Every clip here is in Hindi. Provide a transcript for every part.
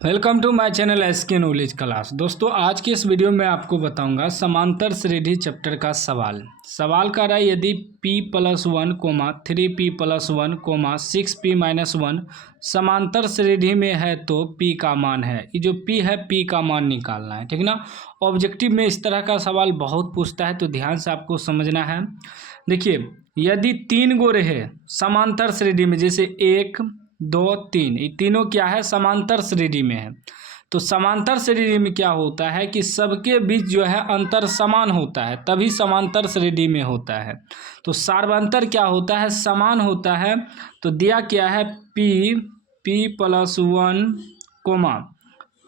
Welcome to my channel SK knowledge class. दोस्तों आज की इस वीडियो में आपको बताऊंगा समांतर श्रेणी चैप्टर का सवाल कर रहा है यदि p + 1, 3p + 1, 6p - 1 समांतर श्रेणी में है तो p का मान है। ये जो p है p का मान निकालना है, ठीक ना। ऑब्जेक्टिव में इस तरह का सवाल बहुत पूछता है तो ध्यान से आपको समझना है। देखिए यदि 3 गो रहे समांतर श्रेणी में, जैसे 1 2 3, ये तीनों क्या है समांतर श्रेणी में है, तो समांतर श्रेणी में क्या होता है कि सबके बीच जो है अंतर समान होता है, तभी समांतर श्रेणी में होता है। तो सार्वंतर क्या होता है, समान होता है। तो दिया क्या है p + 1,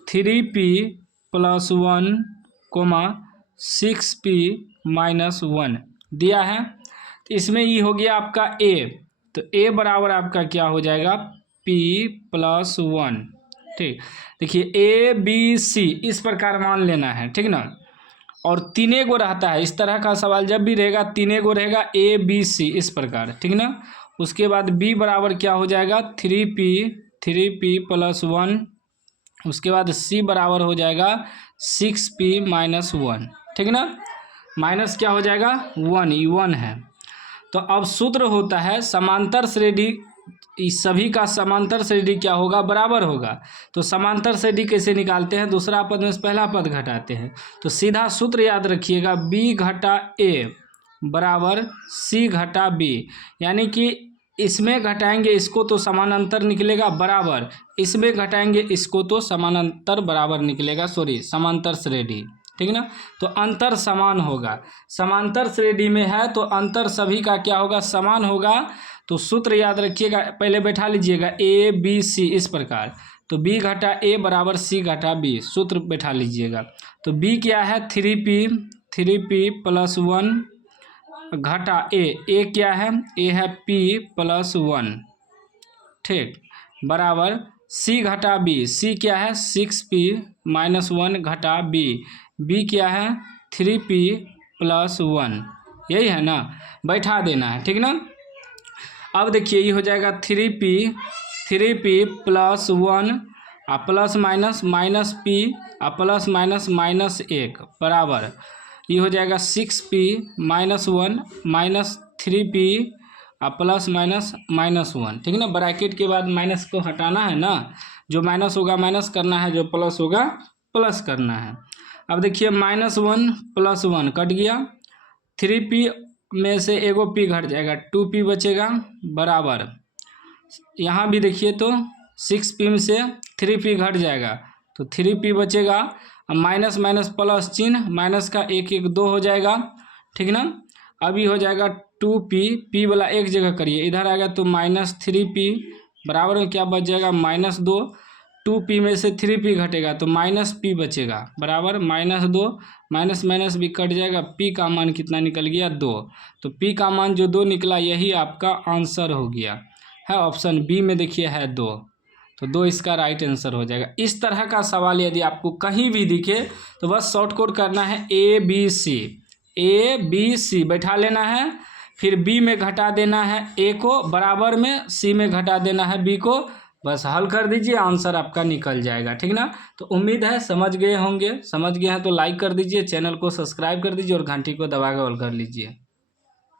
3p + 1, 6p - 1 दिया है। तो इसमें ये हो गया आपका a, तो a बराबर आपका क्या हो जाएगा p + 1। ठीक, देखिए a b c इस प्रकार मान लेना है, ठीक ना। और 3 गो रहता है, इस तरह का सवाल जब भी रहेगा 3 गो रहेगा a b c इस प्रकार, ठीक ना। उसके बाद b बराबर क्या हो जाएगा 3p + 1, उसके बाद c बराबर हो जाएगा 6p - 1, ठीक ना। माइनस क्या हो जाएगा 1, ये 1 है। तो अब सूत्र होता है समांतर श्रेणी, इस सभी का समांतर श्रेणी क्या होगा बराबर होगा। तो समांतर श्रेणी कैसे निकालते हैं, दूसरा पद में पहला पद घटाते हैं। तो सीधा सूत्र याद रखिएगा b घटा a बराबर c घटा b, यानी कि इसमें घटाएंगे इसको तो समानांतर निकलेगा बराबर, इसमें घटाएंगे इसको तो समानांतर बराबर निकलेगा, समांतर श्रेणी, ठीक ना। तो अंतर समान होगा, समांतर श्रेणी में है तो अंतर सभी का क्या होगा समान होगा। तो सूत्र याद रखिएगा, पहले बैठा लीजिएगा a b c इस प्रकार। तो b घटा a बराबर c घटा b, सूत्र बैठा लीजिएगा। तो b क्या है 3p + 1 घटा a क्या है a है p + 1, ठीक, बराबर c घटा b, c क्या है 6p - 1 घटा b क्या है 3p + 1, यही है ना, बैठा देना है, ठीक ना। अब देखिए ये हो जाएगा 3p + 1 plus minus -p plus minus -1 बराबर ये हो जाएगा 6p - 1 - 3p प्लस -1, ठीक ना। ब्रैकेट के बाद माइनस को हटाना है ना, जो माइनस होगा माइनस करना है, जो प्लस होगा प्लस करना है। अब देखिए -1 + 1 कट गया, 3p में से एगो p घट जाएगा, 2p बचेगा बराबर, यहाँ भी देखिए तो 6p में से 3p घट जाएगा तो 3p बचेगा। माइनस माइनस प्लस चिन्ह, माइनस का 1 1 2 हो जाएगा, ठीक ना। अभी हो जाएगा 2p, p वाला एक जगह करिए, इधर आएगा तो -3p बराबर में क्या बच जाएगा -2, 2p में से 3p घटेगा तो -p बचेगा बराबर -2, माइनस माइनस भी कट जाएगा, p का मान कितना निकल गया 2। तो p का मान जो 2 निकला यही आपका आंसर हो गया है, ऑप्शन बी में देखिए है 2, तो 2 इसका राइट आंसर हो जाएगा। इस तरह का सवाल यदि आपको कहीं भी दिखे तो बस शॉर्ट कोड करना है a b c बैठा लेना है, फिर b में घटा देना है a को बराबर में, c में घटा देना है b को, बस हल कर दीजिए, आंसर आपका निकल जाएगा, ठीक ना। तो उम्मीद है समझ गए होंगे, समझ गए हैं तो लाइक कर दीजिए, चैनल को सब्सक्राइब कर दीजिए और घंटी को दबा के ऑल कर लीजिए।